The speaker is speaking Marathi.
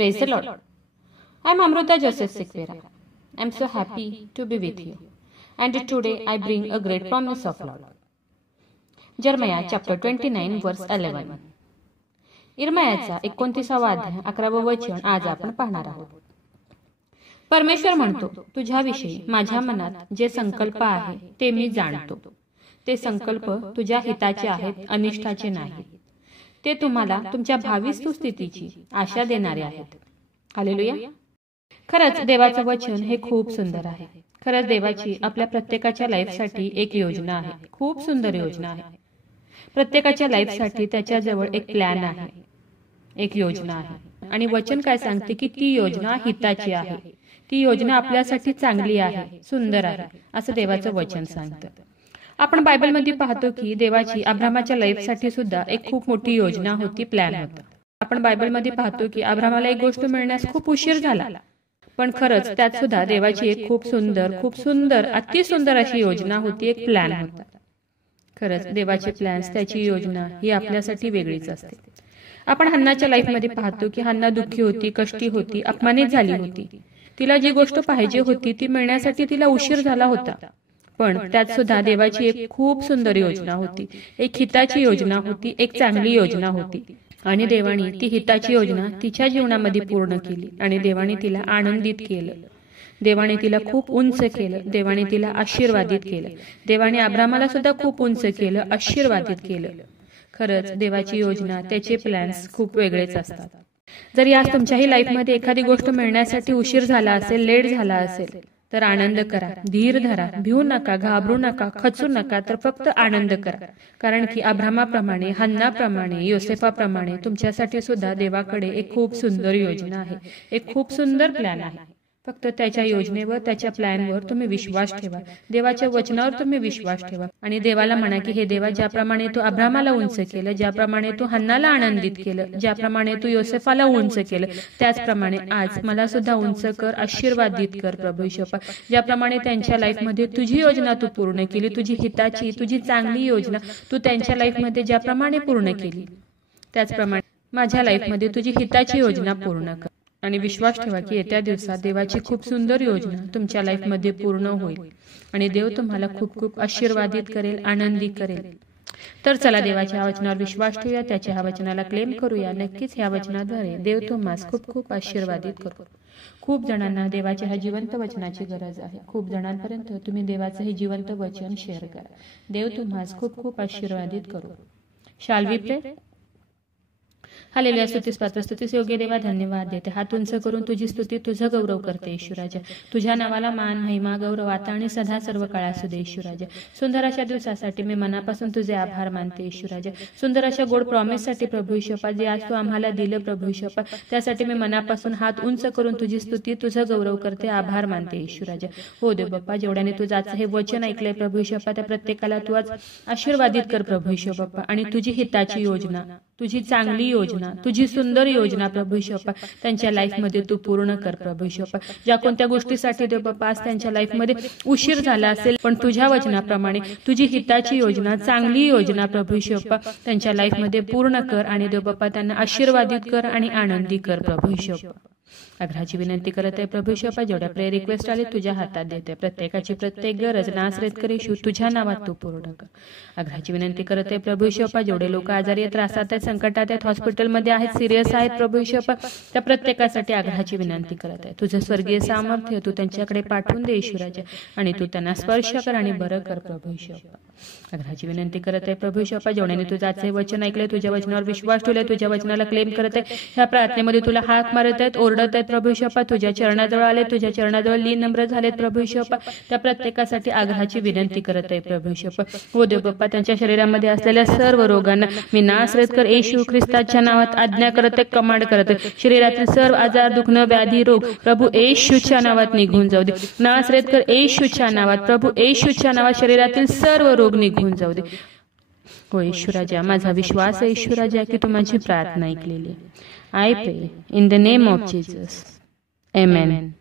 Praise the Lord. I am Amruta Joseph Sikvera. I am so happy to be with you. And today I bring a great promise of Lord. Jeremiah chapter 29 verse 11. इर्मयाचा 29वा अध्याय 11वे वचन आज आपण पाहणार आहोत. परमेश्वर म्हणतो, तुझ्याविषयी माझ्या मनात जे संकल्प आहे ते मी जाणतो. ते संकल्प तुझ्या हिताचे आहेत, अनिष्टाचे नाहीत. ते तुम्हाला तुमच्या भावी स्थितीची आशा देणारे आहेत. हालेलुया. खरंच देवाचं वचन हे खूप सुंदर आहे. खरंच देवाची आपल्या प्रत्येकाच्या लाईफसाठी एक योजना आहे. खूप सुंदर योजना आहे. प्रत्येकाच्या लाईफसाठी त्याच्याजवळ एक प्लॅन आहे, एक योजना आहे. आणि वचन काय सांगते की ती योजना हिताची आहे. ती योजना आपल्यासाठी चांगली आहे, सुंदर आहे, असं देवाचं वचन सांगतं. आपण बायबलमध्ये पाहतो की देवाची अब्रामाच्या लाईफसाठी सुद्धा एक खूप मोठी योजना होती, प्लॅन होता. आपण बायबलमध्ये पाहतो की अब्रामाला एक गोष्ट मिळण्यास खूप उशीर झाला, पण खरंच त्यात सुद्धा देवाची एक खूप सुंदर अतिसुंदर अशी योजना होती, एक प्लॅन होता. खरंच देवाचे प्लॅन्स, त्याची योजना ही आपल्यासाठी वेगळीच असते. आपण हन्नाच्या लाईफमध्ये पाहतो की हन्ना दुःखी होती, कष्टी होती, अपमानित झाली होती. तिला जी गोष्ट पाहिजे होती ती मिळण्यासाठी तिला उशीर झाला होता, पण त्यात सुद्धा देवाची एक खूप सुंदर योजना होती, एक हिताची योजना होती, एक चांगली योजना होती. आणि देवाने ती हिताची योजना तिच्या जीवनामध्ये पूर्ण केली आणि देवाने तिला आनंदित केलं. देवाने तिला खूप उंच केलं. देवाने तिला आशीर्वादित केलं. देवाने अब्रामाला सुद्धा खूप उंच केलं, आशीर्वादित केलं. खरंच देवाची योजना, त्याचे प्लॅन्स खूप वेगळेच असतात. जर आज तुमच्याही लाईफमध्ये एखादी गोष्ट मिळण्यासाठी उशीर झाला असेल, लेट झाला असेल, तर आनंद करा, धीर धरा, भिवू नका, घाबरू नका, खचू नका, तर फक्त आनंद करा. कारण की अब्रामाप्रमाणे, हन्नाप्रमाणे, योसेफाप्रमाणे तुमच्यासाठी सुद्धा देवाकडे एक खूप सुंदर योजना आहे, एक खूप सुंदर प्लॅन आहे. फक्त त्याच्या योजनेवर, त्याच्या प्लॅनवर तुम्ही विश्वास ठेवा. देवाच्या वचनावर तुम्ही विश्वास ठेवा आणि देवाला म्हणा की हे देवा, ज्याप्रमाणे तू अब्रामाला उंच केलं, ज्याप्रमाणे तू हन्नाला आनंदित केलं, ज्याप्रमाणे तू योसेफाला उंच केलं, त्याचप्रमाणे आज मला सुद्धा उंच कर, आशीर्वादित कर प्रभू येशू. ज्याप्रमाणे त्यांच्या लाईफमध्ये तुझी योजना तू पूर्ण केली, तुझी हिताची, तुझी चांगली योजना तू त्यांच्या लाईफमध्ये ज्याप्रमाणे पूर्ण केली, त्याचप्रमाणे माझ्या लाईफमध्ये तुझी हिताची योजना पूर्ण कर. आणि विश्वास ठेवा की येत्या दिवसात देवाची खूप सुंदर योजना तुमच्या लाईफमध्ये पूर्ण होईल आणि देव तुम्हाला खूप खूप आशीर्वादित करेल, आनंदी करेल. तर चला देवाच्या वचनावर विश्वास ठेवूया, त्याच्या ह्या वचनाला क्लेम करूया. नक्कीच ह्या वचनाद्वारे देव तुम्हाला खूप खूप आशीर्वादित करू. खूप जणांना देवाच्या ह्या जिवंत वचनाची गरज आहे. खूप जणांपर्यंत तुम्ही देवाचं हे जिवंत वचन शेअर करा. देव तुम्हाला खूप खूप आशीर्वादित करू. शाल वी प्रे? हालेलुया. स्तुतीस पात्र, स्तुतीस योग्य देवा, धन्यवाद देते. हात उंच करून तुझी स्तुती, तुझं गौरव करते येशूराजा. तुझ्या नावाला मान, महिमा, गौरव आता आणि सदा सर्व काळ असू दे येशूराजा. सुंदर अशा दिवसासाठी मी मनापासून तुझे आभार मानते येशूराजा. सुंदर अशा गोड प्रॉमिससाठी प्रभू येशू, जे आज तू आम्हाला दिलं प्रभू येशू, त्यासाठी मी मनापासून हात उंच करून तुझी स्तुती, तुझं गौरव करते, आभार मानते येशूराजा. हो देव बाप्पा, जेवढ्याने तुझं आज हे वचन ऐकलंय प्रभू येशू, त्या प्रत्येकाला तू आज आशीर्वादित कर प्रभू येशू बाप्पा. आणि तुझी हिताची योजना, तुझी चांगली योजना, तुझी सुंदर योजना प्रभू येशू त्यांच्या लाईफमध्ये तू पूर्ण कर प्रभू येशू. ज्या कोणत्या गोष्टीसाठी देव बाप्पा आज त्यांच्या लाईफमध्ये उशीर झाला असेल, पण तुझ्या वचनाप्रमाणे तुझी हिताची योजना, चांगली योजना प्रभू येशू त्यांच्या लाईफमध्ये पूर्ण कर आणि देव बाप्पा त्यांना आशीर्वादित कर आणि आनंदी कर प्रभू येशू. आग्रहाची विनंती करत आहे प्रभू येशू, जेवढ्या प्रेयर रिक्वेस्ट आले तुझ्या हातात देते. प्रत्येकाची प्रत्येक गरज नासरेत कर येशू, तुझ्या नावात तू पूर्ण कर. आग्रहाची विनंती करत आहे प्रभू येशू, जेवढे लोक आजारी आहेत, त्रासात आहेत, संकटात आहेत, हॉस्पिटलमध्ये आहेत, सिरियस आहेत प्रभू येशू, त्या प्रत्येकासाठी आग्रहाची विनंती करत आहे. तुझं स्वर्गीय सामर्थ्य तू त्यांच्याकडे पाठवून दे येशूराजा आणि तू त्यांना स्पर्श कर आणि बरं कर प्रभू येशू. आग्रहाची विनंती करत आहे प्रभू येशू, जेवढ्याने तुझं वचन ऐकलंय, तुझ्या वचनावर विश्वास ठेवलाय, तुझ्या वचनाला क्लेम करत आहे, ह्या प्रार्थनेमध्ये तुला हाक मारत आहेत, ओरडत आहेत प्रभू येशू, तुझ्या चरणाजवळ आले, तुझ्या चरणाजवळ लीन नम्र झालेत प्रभू येशू, त्या प्रत्येकासाठी आग्रहाची विनंती करत आहे प्रभू येशू. हो देव बाप्पा, त्यांच्या शरीरामध्ये असलेल्या सर्व रोगांना मी नासरेत कर येशू ख्रिस्ताच्या नावात आज्ञा करत आहे, कमांड करत आहे. शरीरातील सर्व आजार, दुखणं, व्याधी, रोग प्रभू येशूच्या नावात निघून जाऊ दे. नासरेत कर येशूच्या नावात, प्रभू येशूच्या नावात शरीरातील सर्व रोग निघून जाऊ दे. हो येशूराजा, माझा विश्वास आहे येशूराजा की तू माझी प्रार्थना ऐकलेली. आय प्रे in the name of Jesus. Amen.